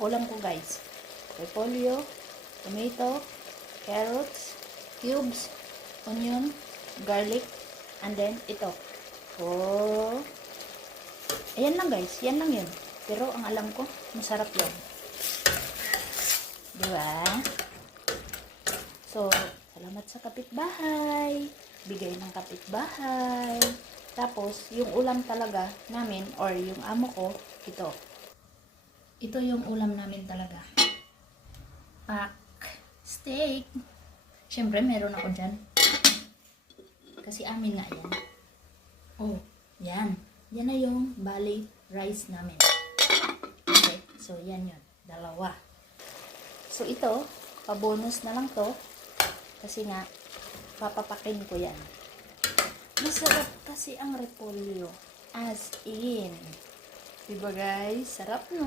ulam ko guys. Repolyo, tomato, carrots, cubes, onion, garlic, and then ito. Oh. Ayan lang guys, yan lang yun. Pero ang alam ko, masarap yun. Diba? So, salamat sa kapitbahay. Bigay ng kapitbahay. Tapos, yung ulam talaga namin, or yung amo ko, ito. Ito yung ulam namin talaga. Pak steak. Siyempre, meron ako dyan. Kasi amin nga yan. Oh, yan. Yan na yung bali rice namin. Okay, so yan yun. Dalawa. So ito, pabonus na lang to. Kasi nga, papapakin ko yan. Masarap kasi ang repolyo. As in. Diba guys? Sarap no.